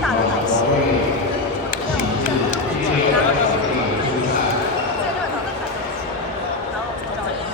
大的海鲜，然后出脚也是。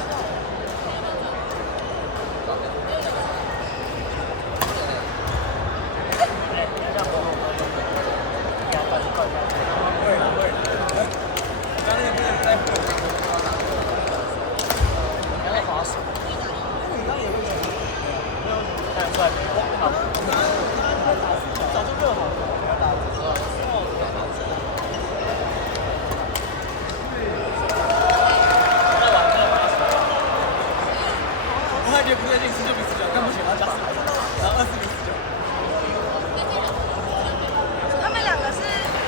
他们两个是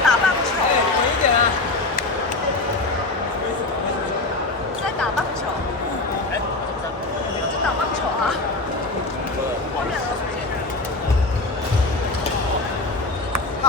打棒球，是在打棒球，是打棒球啊。他们两个是好。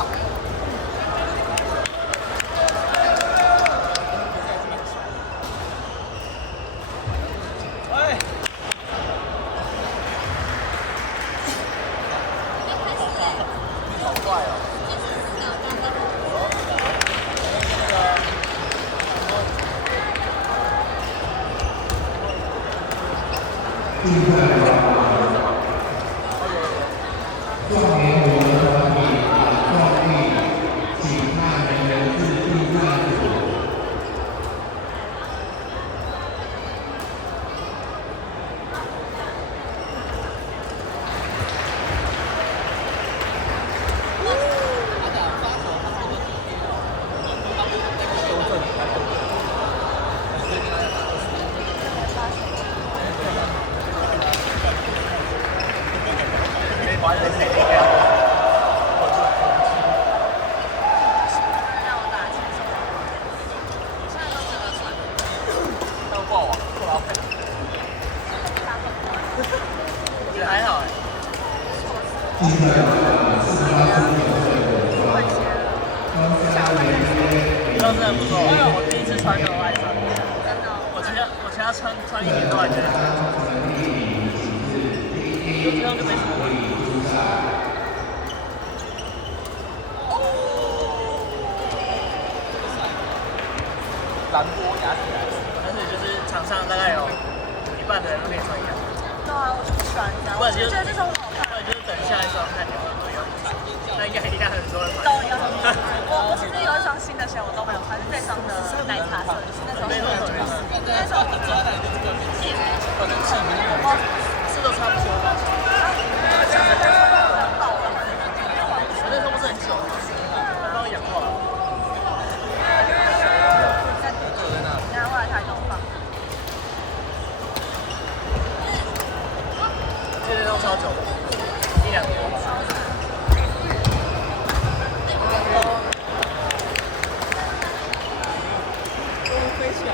穿1年都还觉得有这样就没什么问题。蓝波牙起来，但是就是场上大概有一半的人都可以穿一样。对啊，我就不喜欢这样，我就觉得这双好看。不然就是等下一双看你会不会有一双，那应该很多人买。都有。我其实有一双新的鞋我都没有穿，是这双的奶茶色，是那双。那双你穿的这个可能是是都差不多。我那时候不是很久，然后养过了。然后后来才弄放。这些都超久的，1、2年吧。飞起来了。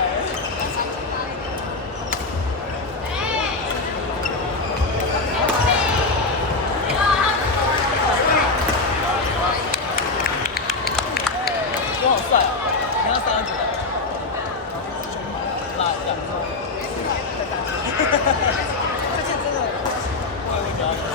我好帅啊！你看329的，辣酱。这件真的，我也会觉得很帅。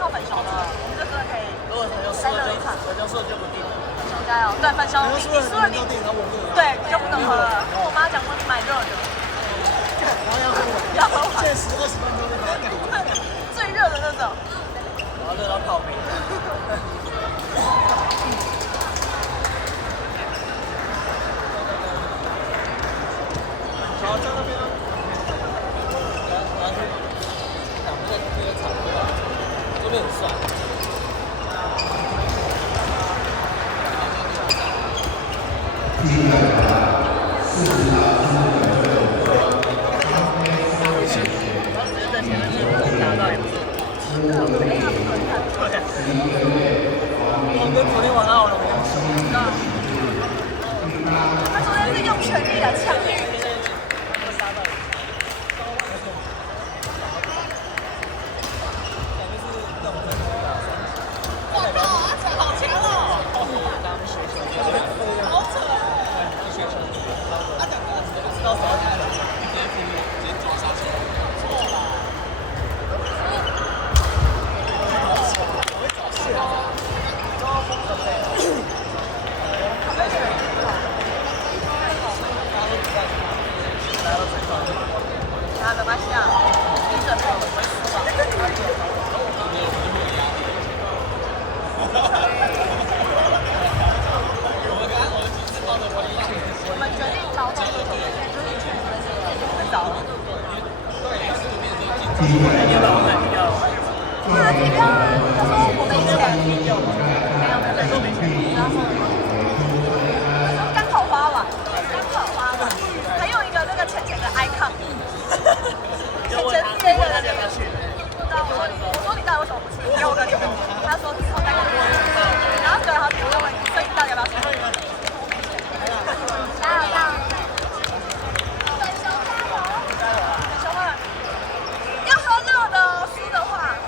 靠粉熊的，我们这真的可以。如果粉熊输了就不定。粉熊加油！对，粉熊你输了你对就不能喝了。跟我妈讲过，你买热的。然后要喝完。限时20分钟就喝。最热的那种。然后热到泡面。好，在那边啊。然后去两个那个场吧，这边很帅。在前面是打到也不错。我跟昨天晚上好容易。你有老板提掉了吗？对啊，提掉啊，他说我没钱，没有，没有，没有，没有，没有，